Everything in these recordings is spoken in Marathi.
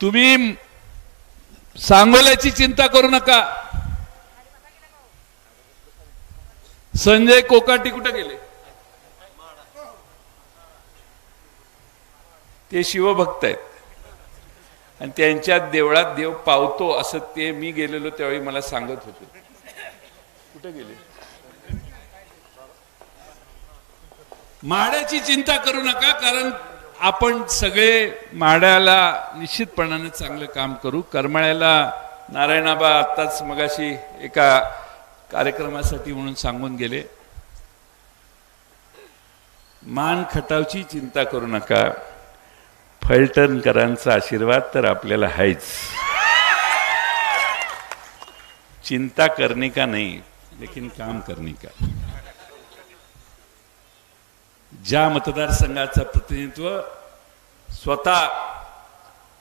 तुम्ही सांगोल्याची चिंता करू नका। संजय कोकाटी कुठे गेले? ते शिवभक्त आहेत आणि त्यांच्या देवळात देव पावतो असं ते मी गेलेलो त्यावेळी मला सांगत होते। कुठे गेले? माड्याची चिंता करू नका, कारण आपण सगळे माड्याला निश्चितपणाने चांगलं काम करू। करमाळ्याला नारायणाबा आताच मगाशी एका कार्यक्रमासाठी म्हणून सांगून गेले। मान खटावची चिंता करू नका, फलटणकरांचा आशीर्वाद तर आपल्याला आहेच। चिंता करने का नहीं लेकिन काम करने का। ज्या मतदारसंघाचं प्रतिनिधित्व स्वतः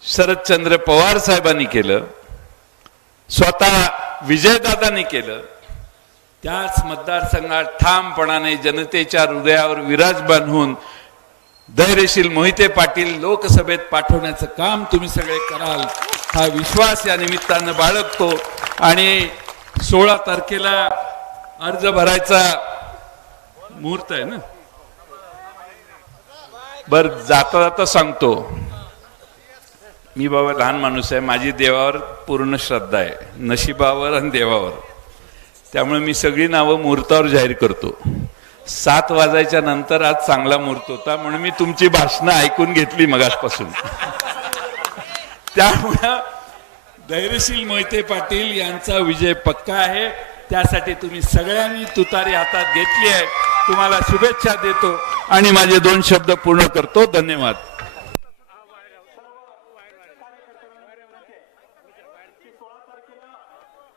शरदचंद्र पवार साहेबांनी केलं, स्वतः विजयदादांनी केलं, त्याच मतदारसंघात ठामपणाने जनतेच्या हृदयावर विराजमान होऊन धैर्यशील मोहिते पाटील लोकसभेत पाठवण्याचं काम तुम्ही सगळे कराल हा विश्वास या निमित्तानं बाळगतो। आणि 16 तारखेला अर्ज भरायचा मुहूर्त आहे ना। बर, जाता जाता सांगतो, मी बाबा लहान माणूस आहे, माझी देवावर पूर्ण श्रद्धा आहे, नशिबावर आणि देवावर। त्यामुळे मी सगळी नावं मुहूर्तावर जाहीर करतो। 7 वाजायच्या नंतर आज चांगला मुहूर्त होता म्हणून मी तुमची भाषणं ऐकून घेतली मगासपासून। त्यामुळे धैर्यशील मोहिते पाटील यांचा विजय पक्का आहे। त्यासाठी तुम्ही सगळ्यांनी तुतारी हातात घेतली आहे। तुम्हाला शुभेच्छा देतो आणि माझे 2 शब्द पूर्ण करतो। धन्यवाद।